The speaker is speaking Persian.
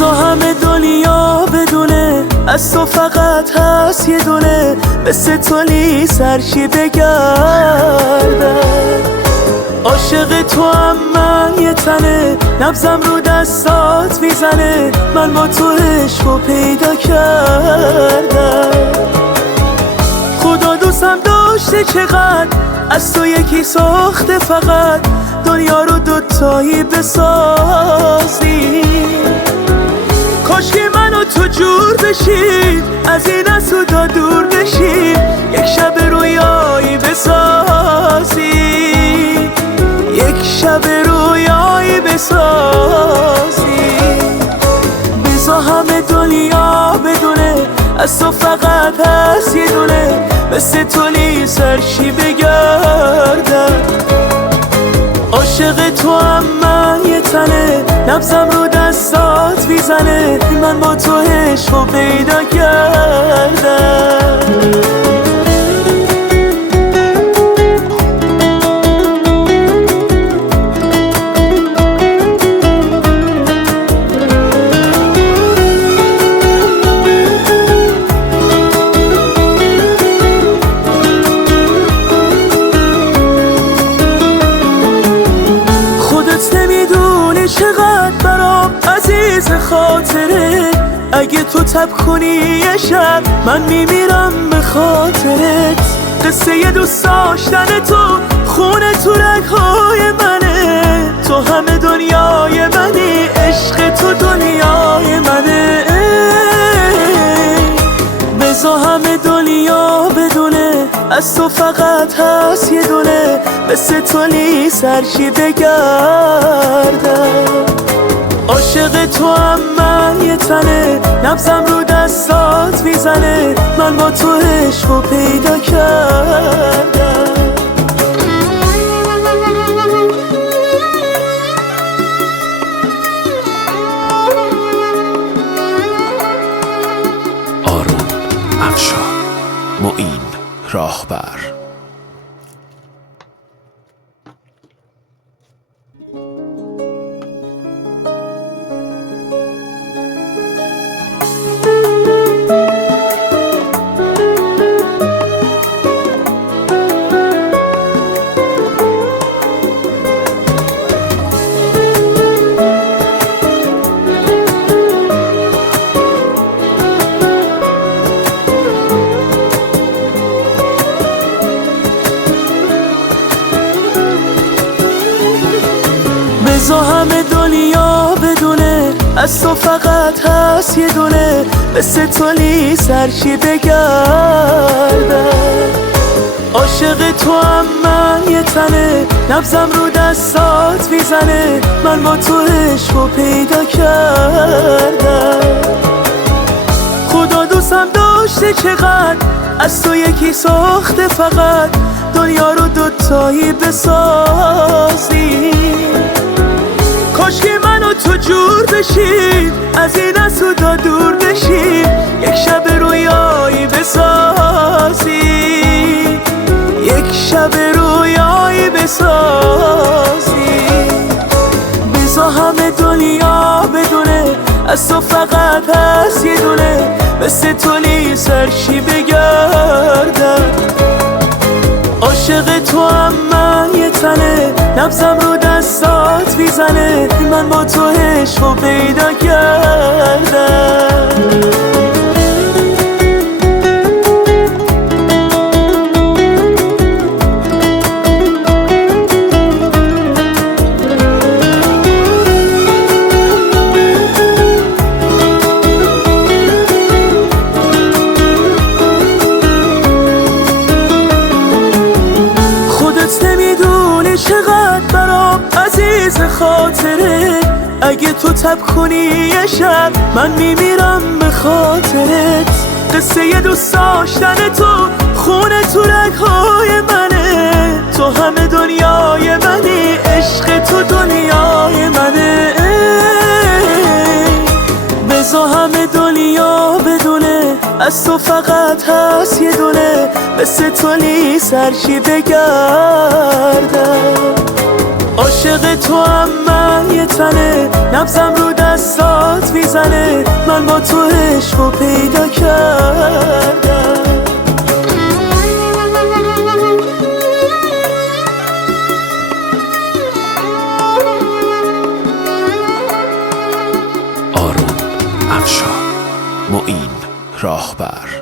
بزا همه دنیا بدونه از تو فقط هست یه دونه، مثل تو لیس هرچی بگردم. عاشق تو هم من یه تنه، نبضم رو دستات میزنه، من با تو عشقو پیدا کردم. خدا دوستم داشته چقدر، از تو یکی ساخته فقط، دنیا رو دوتایی بسازی. کاش که من و تو جور بشیم، از این اسودا دور بشیم، یک شب رویایی بسازی، یک شب رویایی بسازی. بزا همه دنیا بدونه از تو فقط هست یه دونه، مثل تو لیس هرچی بگردم. عاشق تو هم من یه تنه، نبضم رو دستات میزنه، من با تو عشقو پیدا کردم. چقدر برام عزیز خاطره، اگه تو تب کنی یه شب من میمیرم به خاطرت. قصه یه دوست داشتن تو خونه تو رگ‌های منه، تو همه دنیای منی، عشق تو دنیای منه. بزا همه دنیا بدونه از تو فقط هست یه دونه، مثل تو لیس هرچی بگردم. عاشق تو هم من یه تنه، نبضم رو دستات میزنه، من با تو عشقو پیدا کردم. آروم افشار، معین راهبر. بزا همه دنیا بدونه از تو فقط هست یه دونه، مثل تو لیس هرچی بگردم. عاشق تو هم من یه تنه، نبضم رو دستات میزنه، من با تو عشقو پیدا کردم. خدا دوستم داشته چقدر، از تو یکی ساخته فقط، دنیا رو دوتایی بسازی. کاش که من و تو جور بشیم، از این اسودا دور بشیم، یک شب رویایی بسازی، یک شب رویایی بسازی. بزا همه دنیا بدونه از تو فقط هست یه دونه، مثل تو لیس هرچی بگردم. عاشق تو هم من یه تنه، نبضم رو دستات میزنه، من با تو عشقو پیدا کردم. چقدر برام عزیز خاطره، اگه تو تب کنی یه شب من میمیرم به خاطرت. قصه یه دوست داشتن تو خونه تو رگ‌های منه، تو همه دنیای منی، عشق تو دنیای منه. بزا همه دنیا بدونه از تو فقط هست یه دونه، مثل تو لیس هرچی بگردم. عاشق تو هم من یه تنه، نبضم رو دستات میزنه، من با تو عشقو پیدا کردم. آروم افشار، معین راهبر.